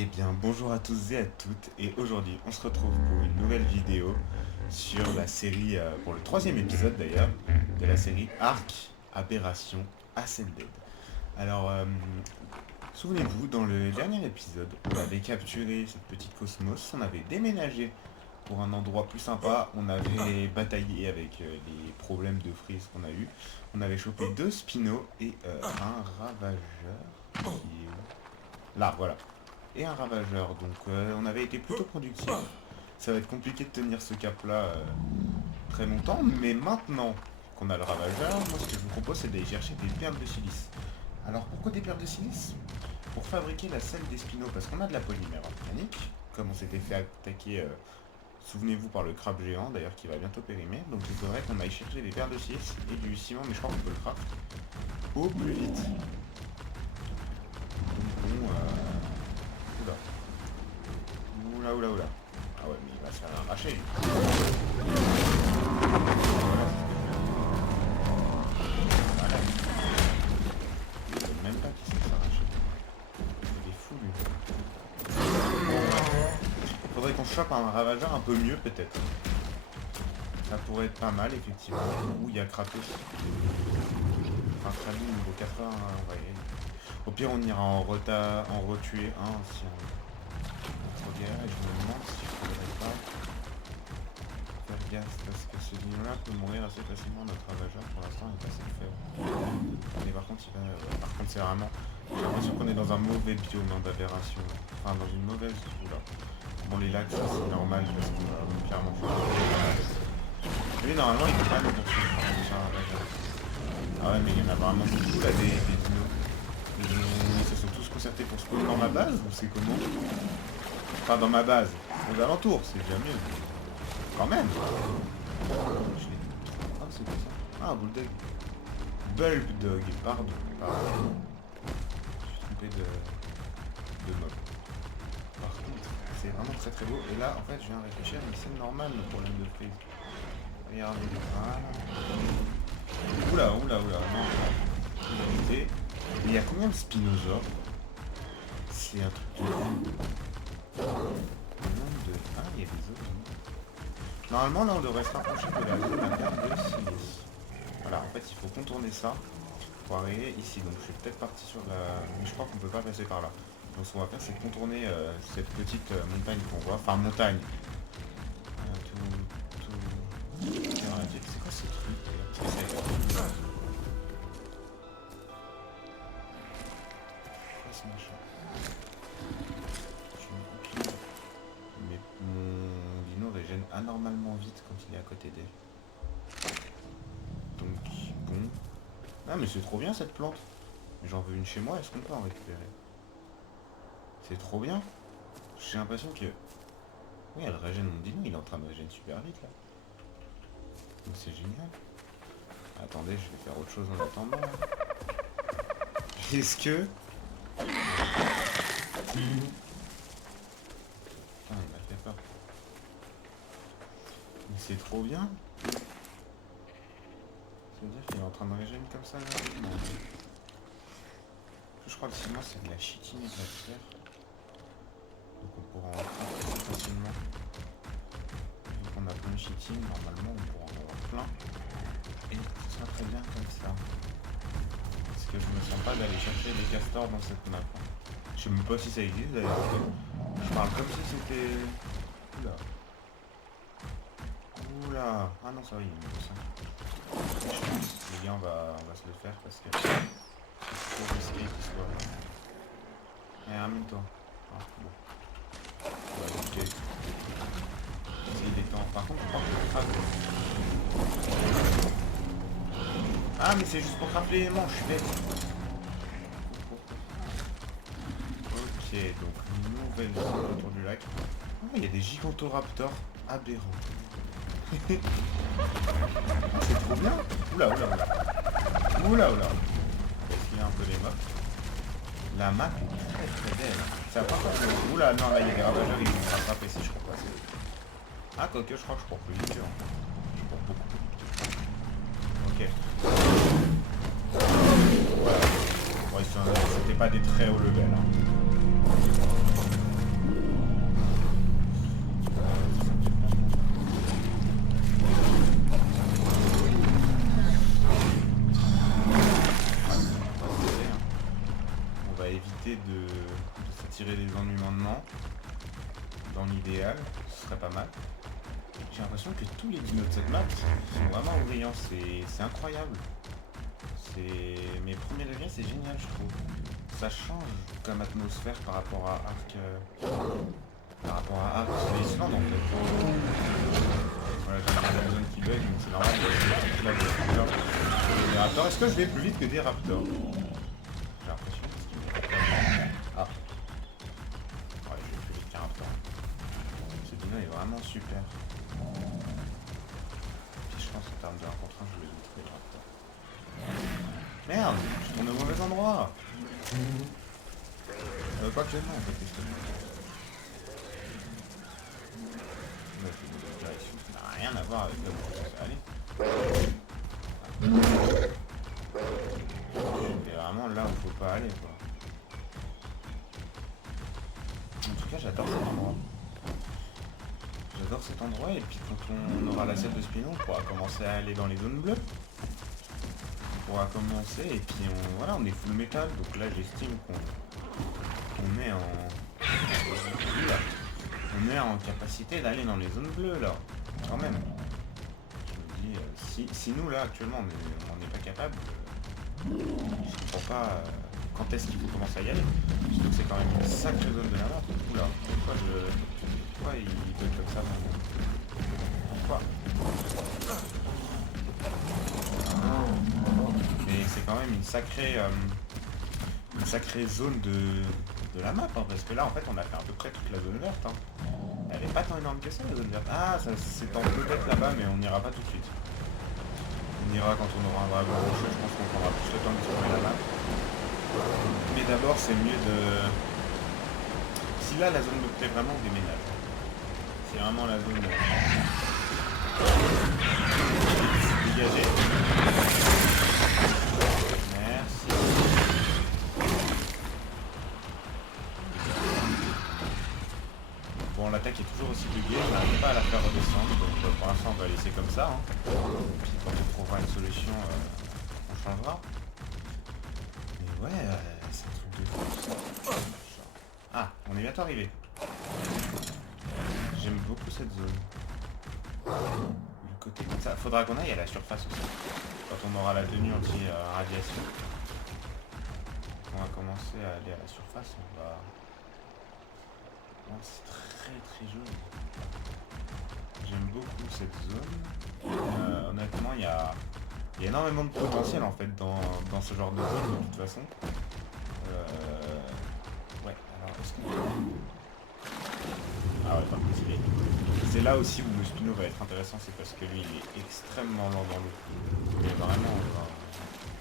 Eh bien, bonjour à tous et à toutes, et aujourd'hui on se retrouve pour une nouvelle vidéo sur la série, pour le troisième épisode d'ailleurs, de la série Arc Aberration Ascended. Alors, souvenez-vous, dans le dernier épisode, on avait capturé cette petite cosmos, on avait déménagé pour un endroit plus sympa, on avait bataillé avec les problèmes de freeze qu'on a eu, on avait chopé deux spinos et un ravageur qui est où. Là, voilà, et un ravageur. Donc on avait été plutôt productif. Ça va être compliqué de tenir ce cap-là très longtemps, mais maintenant qu'on a le ravageur, moi ce que je vous propose c'est d'aller chercher des perles de silice. Alors pourquoi des perles de silice? Pour fabriquer la sel d'Espino, parce qu'on a de la polymère organique, comme on s'était fait attaquer, souvenez-vous, par le crabe géant d'ailleurs qui va bientôt périmer. Donc il faudrait qu'on aille chercher des perles de silice et du ciment, mais je crois qu'on peut le craft au plus vite. Donc bon, oula. Oula, oula, oula. Ah ouais, mais il va se faire arracher, lui. Voilà. Il sait même pas qu'il sait s'arracher. Il est fou, lui. Faudrait qu'on chope un ravageur un peu mieux, peut-être. Ça pourrait être pas mal, effectivement. Ouh, il y a Kratos. Un Krabi niveau 80, ouais. Au pire, on ira en retuer un si on regarde, et je me demande si je pourrais pas faire gaffe, parce que ce lion-là peut mourir assez facilement. Notre ravageur, pour l'instant, est assez faible. Mais par contre, par contre, c'est vraiment... J'ai l'impression qu'on est dans un mauvais biome d'aberration. Enfin, dans une mauvaise... Oula. Bon, les lacs, ça, c'est normal, parce qu'on va clairement faire... Lui, normalement, il peut pas nous poursuivre. Ah ouais, mais il y en a vraiment beaucoup, là, des dinos. Ils se sont tous concertés pour spawn dans ma base, ou c'est comment? Enfin, dans ma base. Aux alentours, c'est déjà mieux. Quand même. Ah, c'est quoi ça? Ah, un bulldog. Bulldog, pardon. Je suis trompé de mob. Par contre, c'est vraiment très très beau. Et là, en fait, je viens de réfléchir, mais c'est normal le problème de freeze. Regardez les crânes. Oula, oula, oula. Non. Et il y a combien de spinosaures? C'est un truc de fou. Ah, il y a des autres. Normalement, là, on devrait se rapprocher de la zone à terre de silice. Voilà, en fait, il faut contourner ça pour arriver ici. Donc, je suis peut-être parti sur la... Mais je crois qu'on peut pas passer par là. Donc, ce qu'on va faire, c'est contourner cette petite montagne qu'on voit. Enfin, montagne. C'est quoi ce truc d'ailleurs? Quoi ce machin? Mais mon dino régène anormalement vite quand il est à côté d'elle. Donc, bon. Ah, mais c'est trop bien cette plante. J'en veux une chez moi, est-ce qu'on peut en récupérer? C'est trop bien. J'ai l'impression que... Oui, elle régène mon dino, il est en train de régénérer super vite là. Donc c'est génial. Attendez, je vais faire autre chose en attendant. Est-ce que... Putain, il m'a fait peur. Mais c'est trop bien. Ça veut dire qu'il est en train de régénérer comme ça là. Non. Je crois que sinon c'est de la chitine et de la pierre. Donc on pourra en prendre assez facilement. Donc on a plein de chitine, normalement on pourra en avoir plein. Et ce sera très bien comme ça. Parce que je me sens pas d'aller chercher des castors dans cette map. Je sais même pas si ça existe d'ailleurs. Je parle comme si c'était... Oula. Oula. Ah non, ça va, il me ça. Les gars, on va se le faire parce que c'est trop risqué qu'il soit... Eh, ramène-toi. Ah, bon. Ouais, ok. Il est temps. Par contre, je crois que je craque. Ah, mais c'est juste pour craquer les manches, je suis bête. Ok, donc une nouvelle zone autour du lac. Ah, il y a des gigantoraptors aberrants. C'est trop bien. Oula, oula, oula. Oula, oula. Est-ce qu'il y a un peu les mobs? La map est très très belle. Ça part pas. Oula, non, là il y a des ravageurs, ils vont me rattraper si je crois pas. Ah, quoique, je crois que je cours plus vite que. Je cours beaucoup plus vite. Ok. Voilà. Ouais, c'était pas des très hauts level. Hein. retirer les ennuiements dans l'idéal, ce serait pas mal. J'ai l'impression que tous les dinos de cette map sont vraiment brillants, c'est incroyable. Mes premiers degrés, c'est génial, je trouve. Ça change comme atmosphère par rapport à Ark. Par rapport à Ark sur l'Islande en fait. Voilà, j'ai la zone qui bug, donc c'est normal, il y a des petits lags de raptors. Des raptors, est-ce que je vais plus vite que des raptors? J'ai l'impression parce qu'il me fait ah. Ouais, je vais plus vite qu'un raptor. Ce dino est vraiment super. Puis je pense en termes de 1 contre 1, je vais trouver le raptor. Merde, je tourne au mauvais endroit. Pas que non, en fait, qu'est-ce que ça n'a rien à voir avec le ça aller. C'est vraiment là où il faut pas aller, quoi. En tout cas, j'adore cet endroit. J'adore cet endroit, et puis quand on aura la selle de Spino, on pourra commencer à aller dans les zones bleues. On pourra commencer, et puis voilà, on est full métal, donc là j'estime qu'on est en capacité d'aller dans les zones bleues là, quand même. Je me dis, si nous là actuellement on n'est pas capable, je comprends pas quand est-ce qu'il faut commencer à y aller. Surtout que c'est quand même une sacrée zone de la map. Oula, pourquoi il bug comme ça maintenant? Pourquoi? Mais c'est quand même une sacrée zone de la map, hein, parce que là en fait on a fait à peu près toute la zone verte. Hein. Elle est pas tant énorme que ça la zone verte. Ah, ça s'étend peut-être là-bas, mais on n'ira pas tout de suite. On ira quand on aura un dragon rocheux, je pense qu'on prendra plus le temps d'explorer la map. Mais d'abord c'est mieux de... Si là la zone me plaît vraiment, on déménage. C'est vraiment la zone... Dégagée. Merci. Bon, l'attaque est toujours aussi buggée, je n'arrive pas à la faire redescendre, donc pour l'instant on va laisser comme ça. Hein. Puis quand on trouvera une solution, on changera. Mais ouais, c'est un truc de fou. Ah, on est bientôt arrivé. J'aime beaucoup cette zone. Le côté comme ça, faudra qu'on aille à la surface aussi. Quand on aura la tenue anti-radiation. On va commencer à aller à la surface, on va... C'est très joli. J'aime beaucoup cette zone. Honnêtement, il y a énormément de potentiel en fait dans ce genre de zone de toute façon. Ouais, alors est-ce que... Ah ouais, par contre, c'est là aussi où le Spino va être intéressant, c'est parce que lui il est extrêmement lent dans l'eau. Il est vraiment...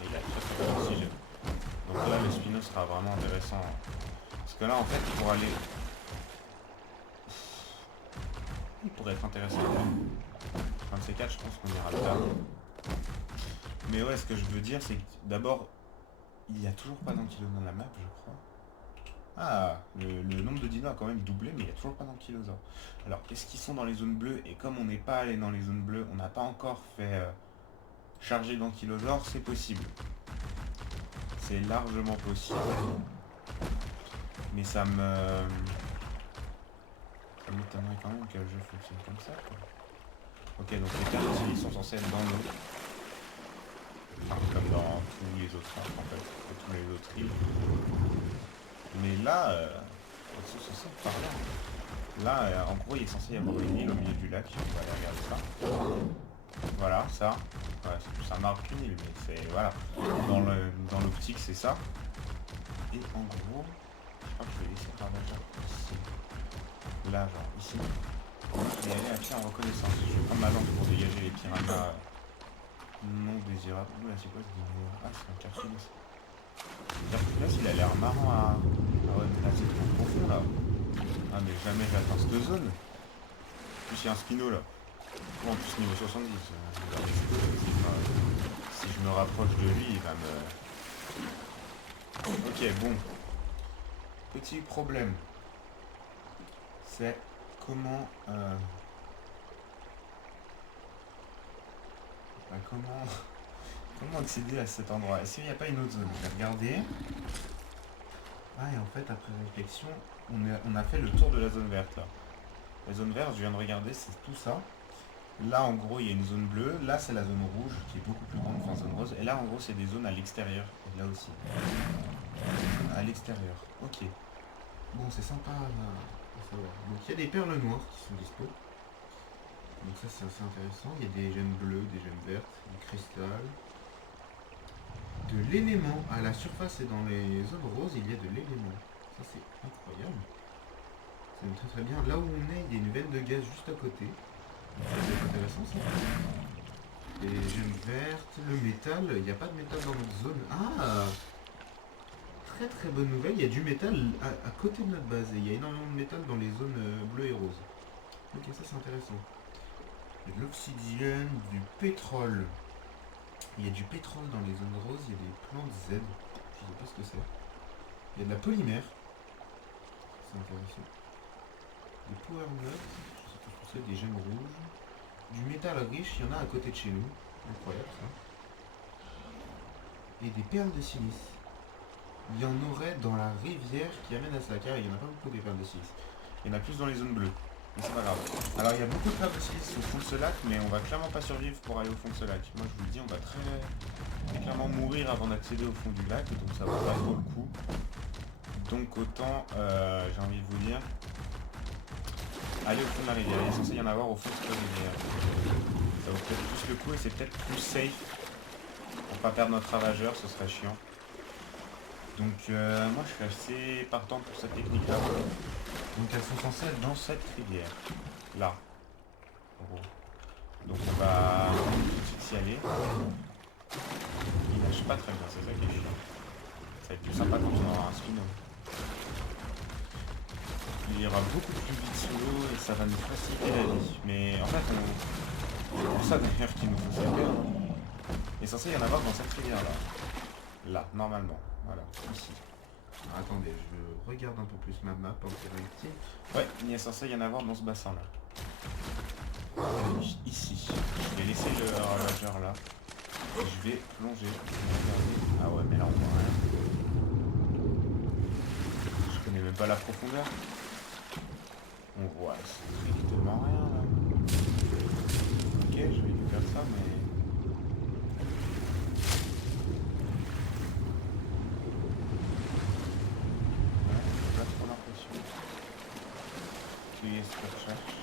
il a très peu d'oxygène. Donc là le Spino sera vraiment intéressant. Parce que là en fait pour aller... Il pourrait être intéressant. Un de ces quatre, je pense qu'on ira le faire. Mais ouais, ce que je veux dire, c'est que d'abord, il n'y a toujours pas d'ankylos dans la map, je crois. Ah, le nombre de dinos a quand même doublé, mais il n'y a toujours pas d'ankylosaures. Alors, est-ce qu'ils sont dans les zones bleues? Et comme on n'est pas allé dans les zones bleues, on n'a pas encore fait charger d'ankylosaures, c'est possible. C'est largement possible. Mais ça m'étonnerait quand même que le jeu fonctionne comme ça, quoi. Ok, donc les cartes ici sont censées être dans l'eau. Enfin, comme dans tous les autres arcs, en fait, tous les autres îles. Mais là, c'est censé être par là. Là, en gros, il est censé y avoir une île au milieu du lac. On va aller regarder ça. Voilà, ça. Ouais, ça marque une île, mais c'est... Voilà. Dans l'optique, c'est ça. Et en gros, je crois que je vais laisser par là, ici. Là, genre, ici. Et aller à pied en reconnaissance. Je vais prendre ma lampe pour dégager les piranhas non désirables. Oula, c'est quoi ce dino? Ah, c'est un Carpinus. Le Carpinus, il a l'air marrant à... Ah ouais, mais là, c'est trop profond, là. Ah, mais jamais j'atteins cette zone. En plus, il y a un Spino, là. Oh, en plus, niveau 70. Si je me rapproche de lui, il va me... Ok, bon. Petit problème. C'est comment... comment accéder à cet endroit? Est-ce qu'il n'y a pas une autre zone? Je vais regarder. Ah, et en fait, après réflexion, on a fait le tour de la zone verte là. La zone verte, je viens de regarder, c'est tout ça. Là, en gros, il y a une zone bleue. Là, c'est la zone rouge, qui est beaucoup plus grande, enfin zone rose. Et là, en gros, c'est des zones à l'extérieur. Et là aussi. À l'extérieur. Ok. Bon, c'est sympa à savoir. Donc, il y a des perles noires qui sont dispo. Donc ça, c'est assez intéressant. Il y a des gemmes bleues, des gemmes vertes, du cristal. De l'élément. À la surface et dans les zones roses, il y a de l'élément. Ça, c'est incroyable. C'est très très bien. Là où on est, il y a une veine de gaz juste à côté. Ça peut être intéressant ça. Les gemmes vertes, le métal, il n'y a pas de métal dans notre zone. Ah, très très bonne nouvelle, il y a du métal à côté de notre base. Et il y a énormément de métal dans les zones bleues et roses. Ok, ça c'est intéressant. Il y a de l'obsidienne, du pétrole. Il y a du pétrole dans les zones roses, il y a des plantes Z. Je sais pas ce que c'est. Il y a de la polymère. C'est intéressant. Des power nuts, je sais pas ce que c'est, des gemmes rouges. Du métal riche, il y en a à côté de chez nous. Incroyable ça. Et des perles de silice. Il y en aurait dans la rivière qui amène à ça, car il n'y en a pas beaucoup des perles de silice. Il y en a plus dans les zones bleues. Mais c'est pas grave. Alors il y a beaucoup de perles de silice au fond de ce lac, mais on va clairement pas survivre pour aller au fond de ce lac. Moi je vous le dis, on va très clairement mourir avant d'accéder au fond du lac, donc ça vaut pas trop le coup. Donc autant, j'ai envie de vous dire, aller au fond de la rivière. Il est censé y en avoir au fond de cette rivière. Ça vaut peut-être plus le coup et c'est peut-être plus safe. Pour pas perdre notre ravageur, ce serait chiant. Donc moi je suis assez partant pour cette technique là. Donc elles sont censées être dans cette rivière. Là. En gros. Donc on va tout de suite s'y aller. Il nage pas très bien, c'est ça qui est chiant. Ça va être plus sympa quand on aura un spino. Il ira beaucoup plus vite sous l'eau et ça va nous faciliter la vie. Mais en fait, c'est pour ça d'ailleurs qu'il nous faut savoir. Il est censé y en avoir dans cette rivière là. Là, normalement. Voilà, ici. Alors, attendez, je regarde un peu plus ma map en direct. Ouais, il est censé y en avoir dans ce bassin là. Ici. Je vais laisser le ravageur là. Et je vais plonger. Ah ouais, mais là on voit rien. Je connais même pas la profondeur. On voit strictement rien là. Ok, je vais lui faire ça, mais... Ouais, j'ai pas trop l'impression. Qui est-ce que je cherche?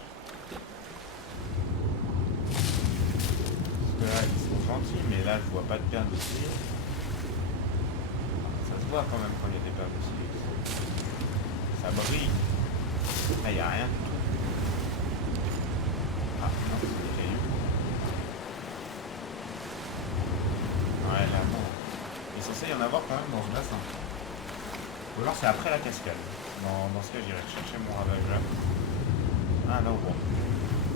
Parce que là, ils sont gentils, mais là, je vois pas de perles de silice. Ça se voit quand même quand il y a des perles de silice. Ça brille. Là, il n'y a rien du tout. Ah, non, c'est des cailloux. Ouais, là, non. Il est censé y en avoir quand même dans ce bassin. Ou alors c'est après la cascade. Dans ce cas, j'irai chercher mon ravageur. Ah, non, bon.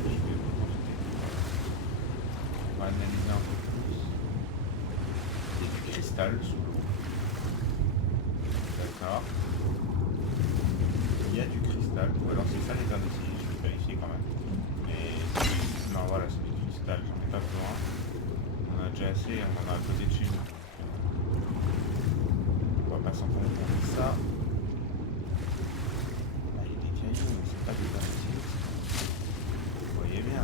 Je vais profiter. On va analyser un peu plus. Il y a du cristal sous l'eau. D'accord. Il y a du cristal. Ou alors c'est ça les perles de silice, je vais vérifier quand même. Mais non, voilà, c'est du cristal, j'en ai pas besoin. On en a déjà assez, on en a à côté de chez nous. On va pas s'en contenter ça. Là, il y a des cailloux, mais c'est pas des perles de silice. Vous voyez bien.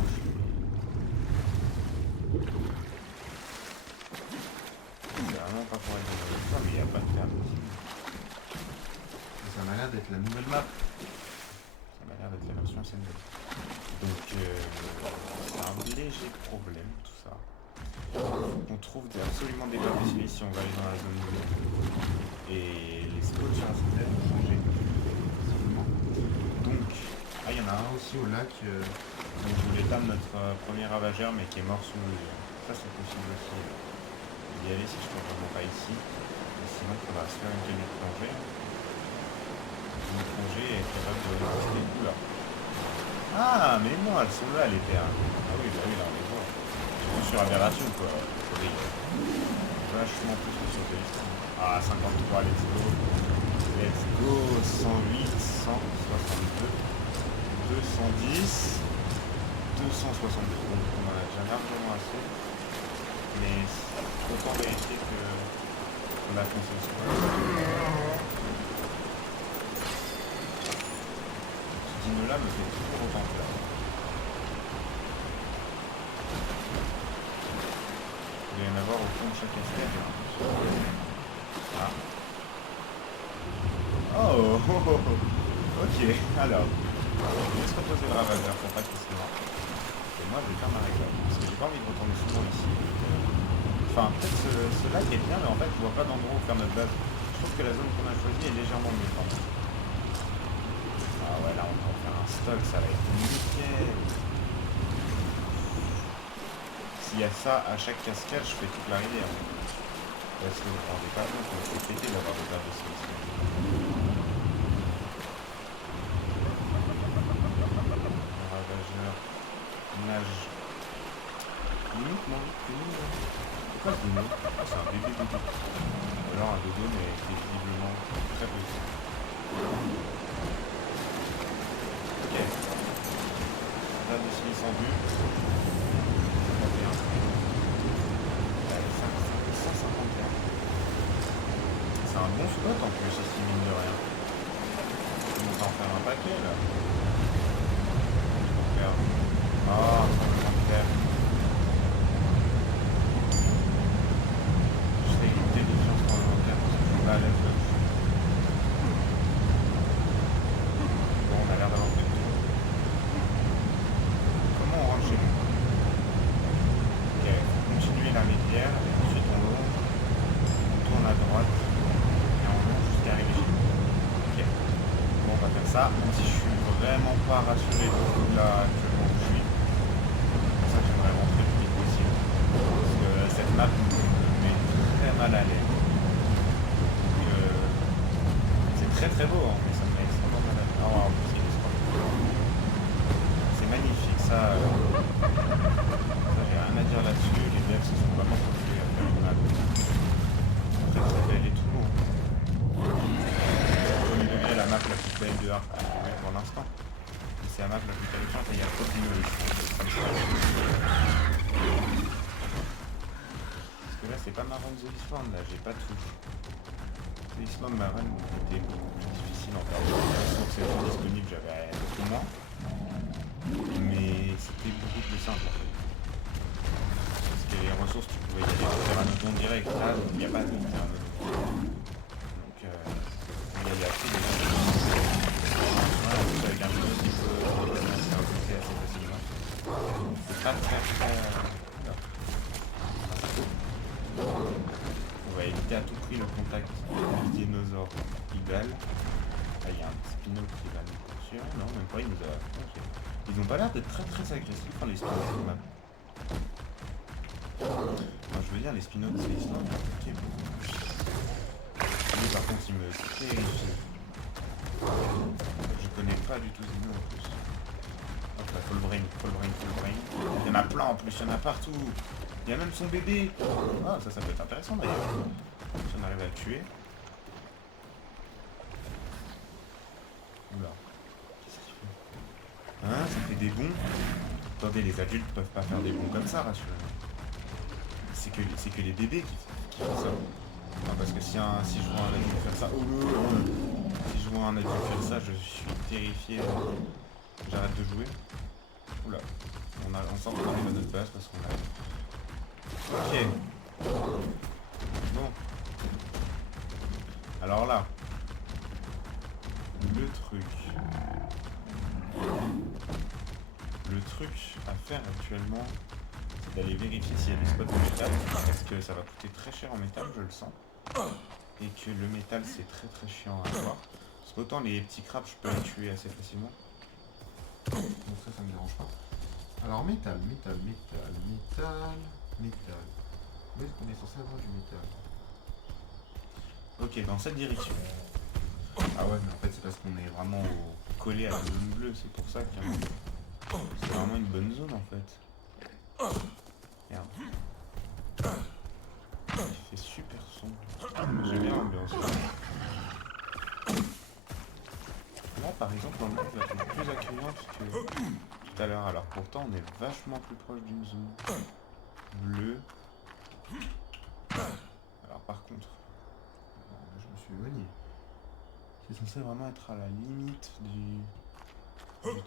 C'est vraiment pas pour aller dans le ça, mais il n'y a pas de perles de silice. Ça m'a l'air d'être la nouvelle map. Ça m'a l'air d'être la version SND. Donc c'est un léger problème tout ça. On trouve absolument des perles de silice si on va aller dans la zone nouvelle. Et les spots sur la zone vont changer. Donc, ah il y en a un aussi au lac. Donc je voulais éteindre notre premier ravageur mais qui est mort sous l'eau. Ça c'est possible aussi d'y aller si je ne peux vraiment pas ici. Et sinon il faudra se faire une tenue de plongée. Et être capable de résister les couleurs. Ah, mais non, elles sont là, les perles. Ah oui, bah oui, là, on les voit. C'est sur aberration, quoi. Oui. Vachement plus que sur téléphone. Ah, 53, let's go. Let's go. 108, 162, 210, 262. Donc, on en a déjà largement assez. Mais autant vérifier que on a foncé sur. dino-là me fait toujours autant peur. Il doit y en avoir au fond de chaque escalier. Ah. Oh, oh, oh, oh. Ok, alors. Je vais se reposer le ravageur pour pas qu'il se noie. Et moi je vais faire ma récolte. Parce que j'ai pas envie de retourner souvent ici. Enfin, peut-être ce lac est bien, mais en fait je vois pas d'endroit où faire notre base. Je trouve que la zone qu'on a choisie est légèrement mieux quand même. Ah ouais, là on va faire un stock, ça va être nickel. S'il y a ça à chaque cascade, je fais toute la rivière. Parce que vous vous rendez pas compte, on s'est pété d'avoir des arbres de sélection. Le ravageur nage. Limite, mon pourquoi ce dodo? Ah, c'est un bébé dodo. Alors un dodo, mais qui est visiblement très petit. Ok. Là, de silice en vue. 51. 151. C'est un bon spot en plus, ici, mine de rien. Je commence à en faire un paquet là. Ah, un tremblement de terre. Je fais une déficience tremblement de terre parce que je suis pas à l'aise là. Bon, on a l'air d'avoir fait le tour. Comment on rentre chez nous? Ok, continuer la rivière, et ensuite on longe, on tourne à droite, et on longe jusqu'à arriver chez nous. Ok, bon, on va faire ça, même si je suis vraiment pas rassuré de là actuellement où je suis. C'est pour ça que j'aimerais rentrer le plus vite possible. Parce que cette map me met très mal à l'aise. Donc, c'est très très beau, hein, mais ça me met extrêmement mal à l'aise. Ah, en plus, il est sport. C'est magnifique, ça. Ça, j'ai rien à dire là-dessus. Les devs se sont vraiment confiés à faire une map. Après, ça fait aller tout long. Premier degré, la map la plus belle de Arc que j'ai vue pour l'instant. Mais c'est la map la plus terrifiante et il y a trop de dinos ici. Parce que là, c'est pas ma run The Island, là, j'ai pas tout. The Island, ma run était beaucoup plus difficile en termes de ressources et de disponibles, j'avais beaucoup moins. Mais c'était beaucoup plus simple en fait. Parce que les ressources, tu pouvais y aller en pteranodon direct. Là, il n'y a pas de pteranodon. Donc, il y aller assez déjà. Ouais, en plus, avec un pilote, il peut se faire bouger assez facilement. C'est pas très très. Non. On va éviter à tout prix le contact du dinosaure idéal. Ah, il y a un spino qui va nous poursuivre. Non, même pas, il nous a. Okay. Ils ont pas l'air d'être très très agressifs, hein, les spinos de map. Enfin, je veux dire, les spinos de Island, ok, beaucoup plus. Lui, par contre, il me terrifie. Je connais pas du tout Zeno en plus. Hop là, full brain, full brain, full brain. Il y en a plein en plus, il y en a partout. Il y a même son bébé. Ah, ça peut être intéressant d'ailleurs. Si on arrive à le tuer. Oula. Qu'est-ce qu'il fait? Hein, ça fait des bons. Attendez, les adultes peuvent pas faire des bons comme ça, rassurez-moi. C'est que les bébés qui font ça. Non, parce que si je vois un adulte faire ça. Si je vois un adulte faire ça, je suis terrifié. J'arrête de jouer. Oula. On sent qu'on arrive à notre base parce qu'on a. Ok. Bon. Alors là. Le truc. Le truc à faire actuellement, c'est d'aller vérifier s'il y a des spots de métal. Parce que ça va coûter très cher en métal, je le sens. Et que le métal c'est très très chiant à avoir. Parce qu'autant les petits crabes je peux les tuer assez facilement. Donc ça me dérange pas. Alors métal. Où est-ce qu'on est censé avoir du métal? Ok, dans cette direction. Ah ouais, mais en fait c'est parce qu'on est vraiment collé à la zone bleue, c'est pour ça qu'il y a... C'est vraiment une bonne zone en fait. Merde. Il fait super sombre. J'aime bien l'ambiance. Là par exemple l'ambiance va être plus accueillante que tout à l'heure. Alors pourtant on est vachement plus proche d'une zone bleue. Alors par contre, je me suis éloigné. C'est censé vraiment être à la limite du...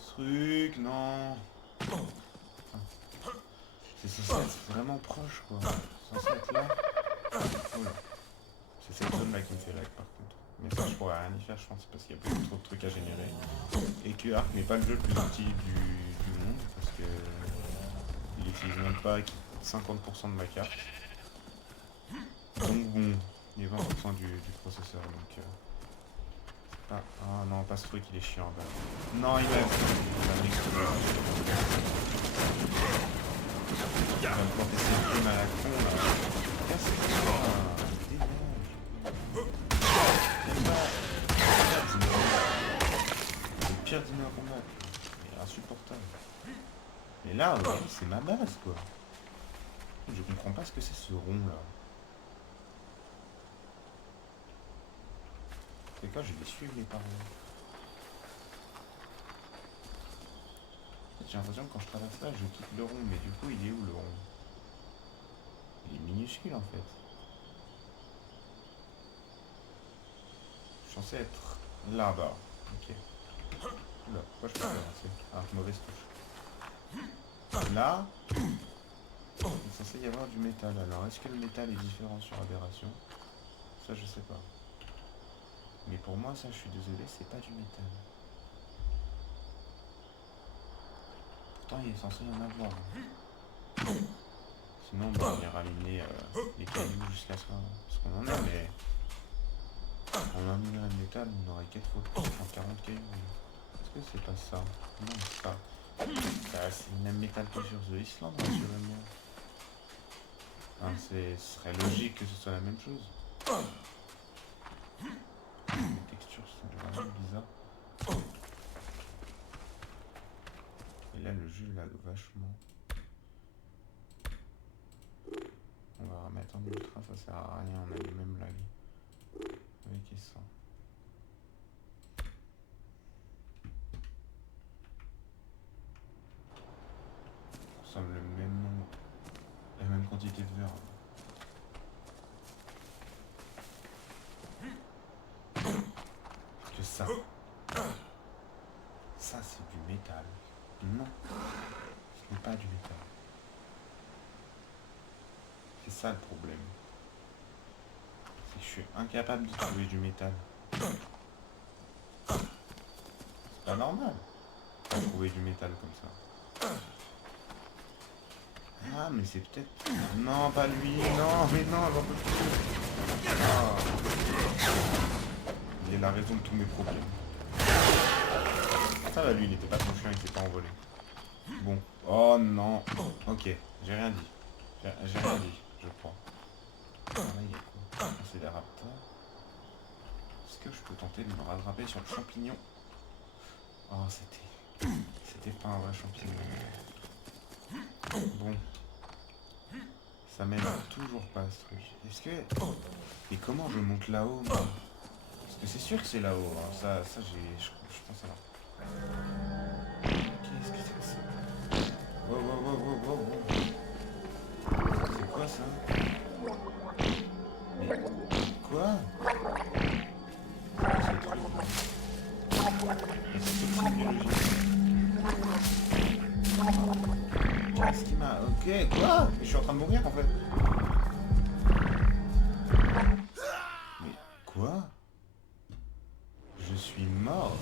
truc, non. C'est censé être vraiment proche, quoi. C'est censé être là. Oula. C'est cette zone là qui me fait lag par contre. Mais ça je pourrais rien y faire je pense parce qu'il y a beaucoup trop de trucs à générer. Et que Ark n'est pas le jeu le plus utile du monde parce que il utilise même pas 50% de ma carte. Donc bon, il est 20% du processeur donc c'est pas. Ah non pas ce truc il est chiant bah. Non il va m'exploser. Il va me planter ses primes à la con là. Casse-toi. C'est le pire dîner à combattre. Il est insupportable. Mais là, ouais, c'est ma base, quoi. Je comprends pas ce que c'est ce rond, là. C'est quoi, je vais suivre les paroles. J'ai l'impression que quand je traverse là, je quitte le rond. Mais du coup, il est où, le rond? Il est minuscule, en fait. Je suis censé être là-bas. Ok. Oula, pourquoi je peux pas avancer? Ah, mauvaise touche. Là, il est censé y avoir du métal. Alors, est-ce que le métal est différent sur Aberration? Ça, je sais pas. Mais pour moi, ça, je suis désolé, c'est pas du métal. Pourtant, il est censé y en avoir. Sinon, on va venir aligner les cailloux jusqu'à ce qu'on en a, mais... En un minerai de métal, on aurait 4 fois plus en 40 cailloux. Est-ce que c'est pas ça? Non, c'est pas. C'est le même métal que sur The Island, rassurez-moi. Hein, ce serait logique que ce soit la même chose. Les textures sont vraiment bizarres. Et là, le jeu lag vachement. On va remettre en ultra, ça sert à rien, on a le même lag. Avec ça. On consomme le même nombre, la même quantité de verre. Que ça. Ça, c'est du métal. Non, ce n'est pas du métal. C'est ça le problème. C'est que je suis incapable de trouver du métal. C'est pas normal de trouver du métal comme ça. Ah, mais c'est peut-être... Non, pas lui. Non, mais non, j'en peux plus. Ah. Il est la raison de tous mes problèmes. Ça va, lui, il était pas trop chiant, il s'est pas envolé. Bon. Oh non. Ok, j'ai rien dit. J'ai rien dit, je crois. Ah, là, il y a quoi? C'est des raptors. Est-ce que je peux tenter de me rattraper sur le champignon? Oh, c'était pas un vrai champignon. Bon. Ça m'aide toujours pas, ce truc. Est-ce que... Et comment je monte là-haut, moi? Parce que c'est sûr que c'est là-haut, hein. Ça je pense savoir. Qu'est-ce que c'est que ça? Wow, wow, wow, wow, wow, wow. C'est quoi, ça? Mais... Quoi? C'est ce truc, là. Qu'est-ce qui m'a... Ok, quoi? Je suis en train de mourir, en fait. Mais quoi? Je suis mort.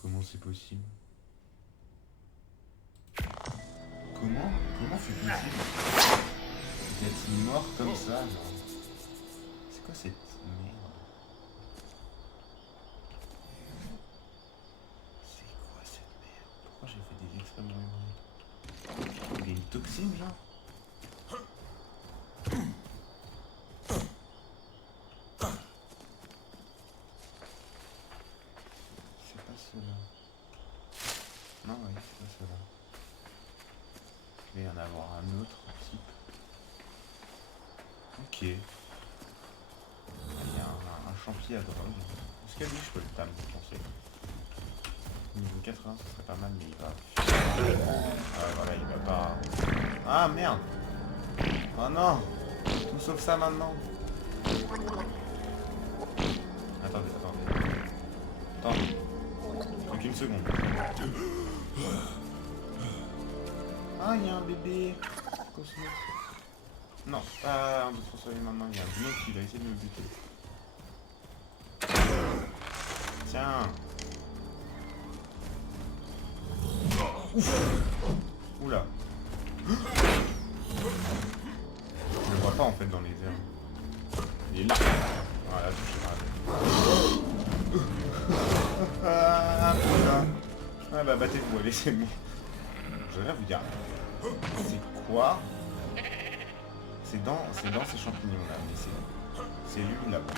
Comment c'est possible? Comment c'est possible d'être mort comme ça? C'est quoi cette merde? C'est quoi cette merde? Pourquoi j'ai fait des extrêmes rumeurs? Il y a une toxine, genre? C'est pas cela. Non, oui, c'est pas cela. Il va y en avoir un autre type. Ok. Il y a un champi à drogue. Est-ce que lui, je peux le tam, vous pensez? Niveau 80, ce serait pas mal, mais il va... Ah, voilà, il va pas... Ah, merde! Oh non! Tout sauf ça, maintenant! Attendez. Attendez. aucune seconde. Ah, il y a un bébé Cosmo. Non, pas un de transformer maintenant, il y a un dino qui va essayer de me buter. Tiens. Ouf. Oula. Je le vois pas en fait dans les airs. Il est là. Voilà, touché par la ah, putain. Ah bah battez-vous, allez, c'est bon. Je vais vous dire. C'est quoi? C'est dans ces champignons là, mais c'est lui là-bas.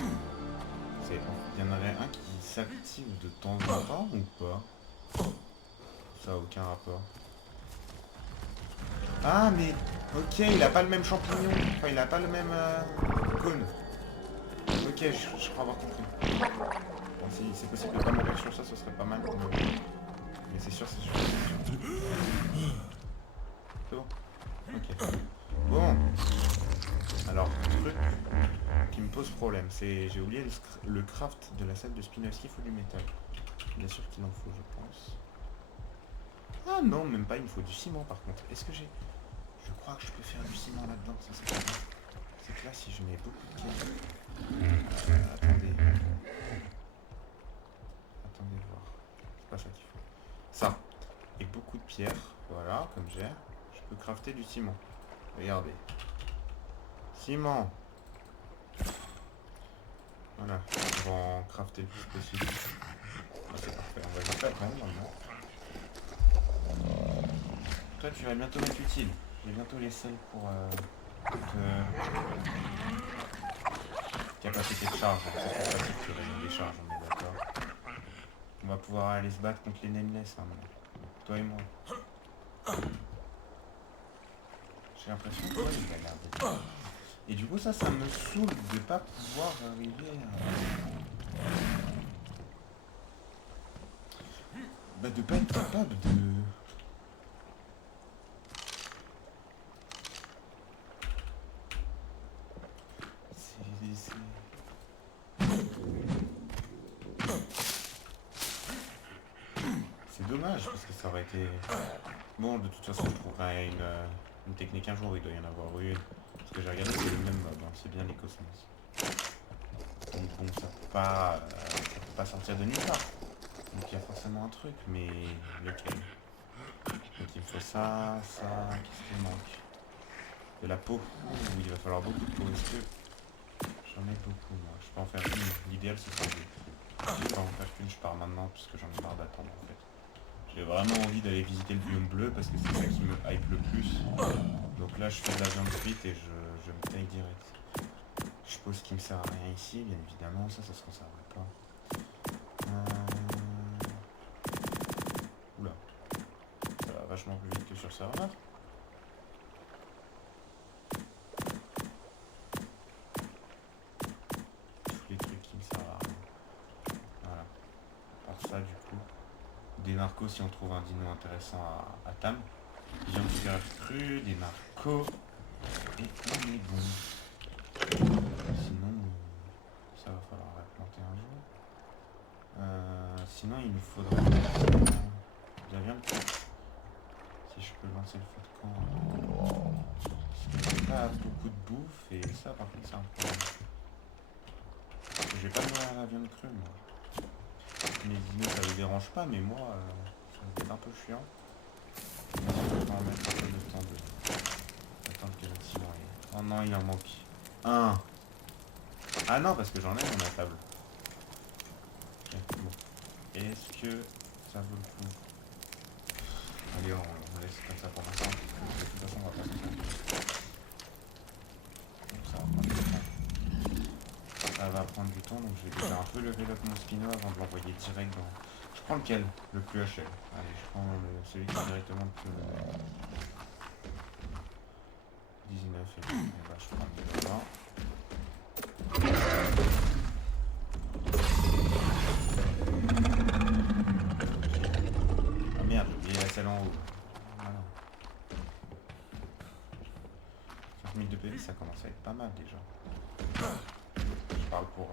Il y en aurait un qui s'active de temps en temps ou pas? Ça a aucun rapport. Ah mais ok, il a pas le même champignon. Enfin il a pas le même cône. Ok, je crois avoir compris. Bon, si c'est possible de pas mourir sur ça, ce serait pas mal. Mais c'est sûr, c'est sûr. C'est bon. Ok. Bon. Alors, truc qui me pose problème, c'est j'ai oublié le craft de la salle de spin. Est-ce qu'il faut du métal? Bien sûr qu'il en faut, je pense. Ah non, même pas, il me faut du ciment par contre. Est-ce que j'ai... Je crois que je peux faire du ciment là-dedans, ça c'est pas mal. C'est que là, si je mets beaucoup de pierres... attendez. Attendez voir. C'est pas ça qu'il faut. Ça. Et beaucoup de pierres. Voilà, comme j'ai. Je peux crafter du ciment. Regardez. Ciment. Voilà. On va en crafter le plus possible. Ah, c'est parfait. On va juste apprendre maintenant. Toi, tu vas bientôt m'être utile. J'ai bientôt les selles pour capacité de charge. C'est pas facile que la décharge, on est d'accord. On va pouvoir aller se battre contre les nameless maintenant. Toi et moi. J'ai l'impression que toi, il a l'air d'être... Et du coup, ça me saoule de pas pouvoir arriver à... Bah, de pas être capable de... C'est dommage, parce que ça aurait été... Bon, de toute façon, je trouverai une technique un jour, il doit y en avoir une. Parce que j'ai regardé, c'est le même mode, hein, c'est bien les cosmos. Donc bon, ça peut pas sortir de nulle part. Donc il y a forcément un truc, mais lequel? Donc il me faut ça, qu'est-ce qu'il manque? De la peau. Oui, il va falloir beaucoup de peau. Est-ce que j'en ai beaucoup, moi? Je peux en faire une. L'idéal, c'est que je peux en faire qu'une, je pars maintenant, parce que j'en ai marre d'attendre, en fait. J'ai vraiment envie d'aller visiter le biome bleu, parce que c'est ça qui me hype le plus. Donc là, je fais de la viande cuite et je me taille direct. Je suppose qu'il me sert à rien ici, bien évidemment. Ça se conserverait pas. Oula. Ça va vachement plus vite que sur serveur. Tous les trucs qui me servent à rien. Voilà. À part ça, du coup. Des narcos si on trouve un dino intéressant à Tam. Viande crue, des narcos. Et on est bon. Sinon, ça va falloir la planter un jour. Sinon, il nous faudra de la viande. Si je peux lancer le feu de camp. Parce que j'ai pas beaucoup de bouffe et ça, par contre, c'est un problème. J'ai pas de la viande crue, moi. Les dinos, ça les dérange pas, mais moi, ça va être un peu chiant. Je vais en mettre un peu le temps de... Attendre que le ciment est... Oh non, il en manque un. Ah non, parce que j'en ai dans ma table. Ok, bon. Est-ce que ça vaut le coup? Allez, on laisse comme ça pour l'instant. De toute façon, on va pas se faire. Donc ça va prendre du temps. Ça va prendre du temps, donc je vais déjà un peu lever up mon spino avant de l'envoyer direct dans... Je prends lequel? Le plus HL. Allez, je prends celui qui est directement le plus... 19 et bah, je prends le devant. Ah merde, j'ai oublié la selle en haut. Voilà. 5000 de PV, ça commence à être pas mal déjà. Je parle pour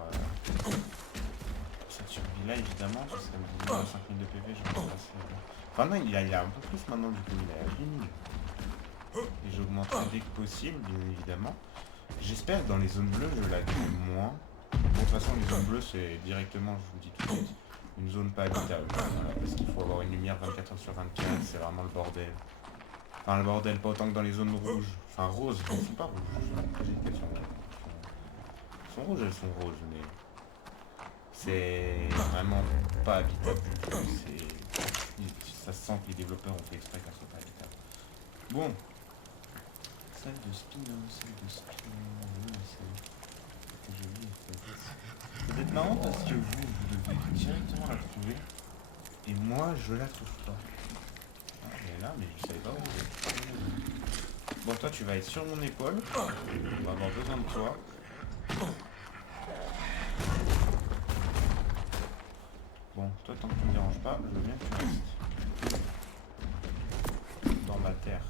cette survie là évidemment, parce qu'à minimum 5000 de PV, je vais passer. Enfin non, il a un peu plus maintenant du coup, il est à 8000. Et j'augmenterai dès que possible, bien évidemment. J'espère que dans les zones bleues, je lag moins. Bon, de toute façon, les zones bleues, c'est directement, je vous dis tout de suite, une zone pas habitable. Voilà, parce qu'il faut avoir une lumière 24 heures sur 24, c'est vraiment le bordel. Enfin, le bordel, pas autant que dans les zones rouges. Enfin, roses, elles sont pas rouges. J'ai dit qu'elles sont rouges. Elles sont rouges, elles sont roses, mais... C'est vraiment pas habitable du tout. Ça se sent que les développeurs ont fait exprès qu'elle soit pas habitable. Bon. Salle de Spino, salle de Spino... Oui, c'est joli. Ça doit être marrant parce que vous devez directement la trouver. Et moi, je la trouve pas. Ah, elle est là, mais je savais pas où elle est. Bon, toi, tu vas être sur mon épaule. On va avoir besoin de toi. Bon, toi, tant que tu me déranges pas, je veux bien que tu restes dans ma terre.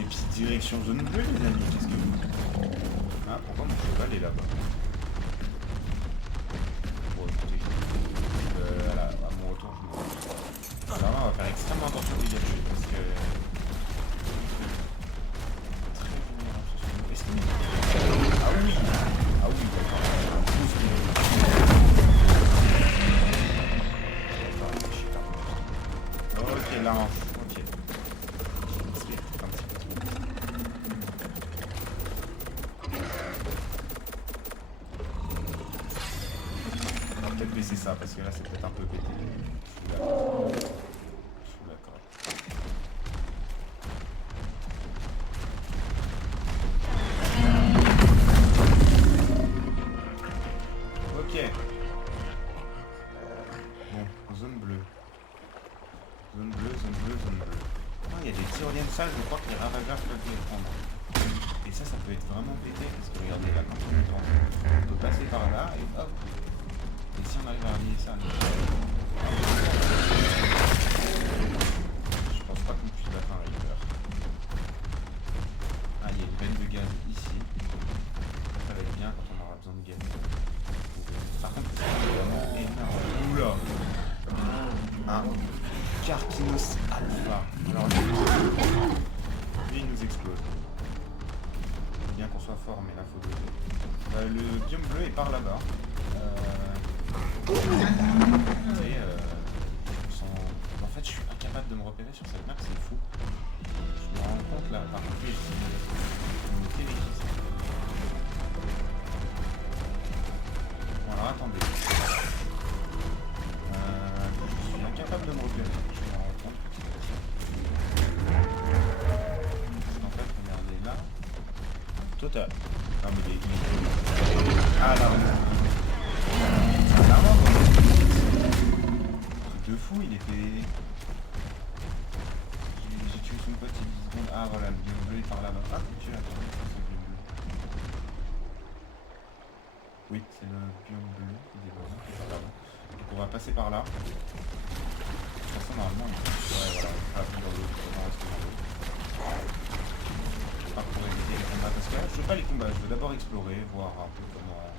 Et puis, direction zone bleue, les amis, qu'est-ce que vous... Ah, pourquoi mon cheval est là-bas? Bon, écoutez, à mon retour, je me... Vraiment, on va faire extrêmement attention aux dégâts parce que... Très vulnérable ce film. Est-ce qu'il... Ah oui! Ah oui, d'accord. Ok, là, ok. On va peut-être baisser ça parce que là c'est peut-être un peu pété. Je suis d'accord. Ok. Bon, zone bleue. Zone bleue, zone bleue, zone bleue. Ah, il y a des tyroliennes sales, je crois que les ravageurs peuvent les prendre. Et ça peut être vraiment pété parce que regardez là quand on est devant, on peut passer par là et hop. Et si on arrive à relier ça, je pense pas qu'on puisse battre un Reaper. Ah, il y a une veine de gaz ici. Ça va être bien quand on aura besoin de gaz. Par contre, c'est vraiment énorme. Oula! Un Carquinos Alpha. Alors lui, il nous explose. C'est bien qu'on soit fort, mais là, faut doser. Le biome bleu est par là-bas. En fait, je suis incapable de me repérer sur cette map, c'est fou. Je me rends compte là, par contre, me terrifie ça. Bon, alors attendez. Je suis incapable de me repérer. Je me rends compte. Parce qu'en fait, regardez là. Toi, t'as. Ah, mais ah, là, c'est un arbre. De fou, il était... J'ai tué son pote il y a 10 secondes. Ah voilà, le biome bleu est par là-bas. Ah, tu as attendu, c'est le biome bleu. Oui, c'est le biome bleu qui est par là-bas. Donc on va passer par là. De toute façon, normalement, il faut... Ouais, voilà, on va dans l'eau, on va rester dans l'eau. Pas pour éviter les combats, parce que là, je veux pas les combats, je veux d'abord explorer, voir un peu comment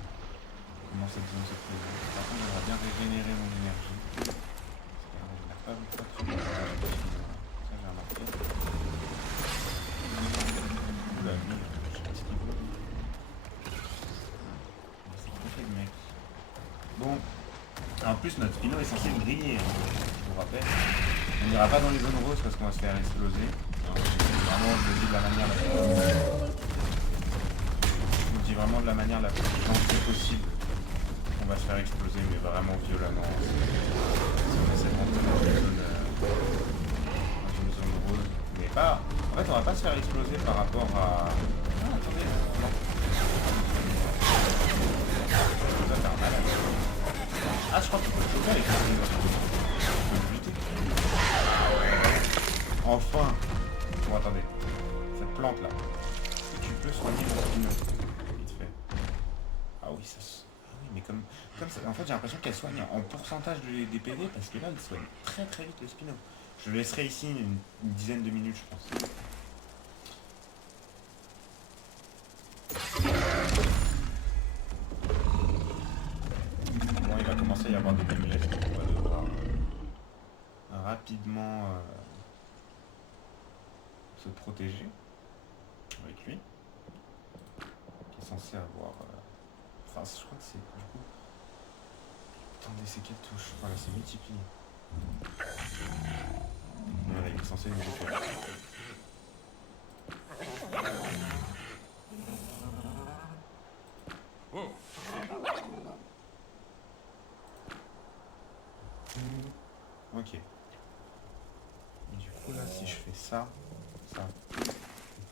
cette zone se présente. Par contre, j'aimerais bien régénérer mon énergie. Pas vous faire ça, j'ai remarqué. Oula, lui, je sais pas ce qu'il veut. C'est trop fait le mec. Bon, en plus notre Spino est censé briller, hein, je vous rappelle. On n'ira pas dans les zones roses parce qu'on va se faire exploser. Vraiment, je le dis de la manière la plus... Je vous le dis vraiment de la manière la plus gentille possible. On va se faire exploser, mais vraiment violemment. C'est vraiment dans une zone rose. Mais pas... En fait, on va pas se faire exploser par rapport à... Ah, attendez, non. Ça va faire mal. Ah, je crois qu'il faut le choper avec le buter. Enfin. Bon, attendez. Cette plante là. Est-ce que tu peux soigner mon Spino vite fait? Ah oui, ça... Ah oui, mais comme ça... En fait, j'ai l'impression qu'elle soigne en pourcentage des PV parce que là, elle soigne très très vite le Spino. Je le laisserai ici une dizaine de minutes, je pense. commence à y avoir des nameless, donc on va devoir rapidement se protéger avec lui, qui est censé avoir... Enfin, je crois que c'est du coup... Attendez, c'est quelle touche? Voilà, c'est multiplié. Voilà, il est censé nous faire. Ok. Et du coup, là, si je fais ça, on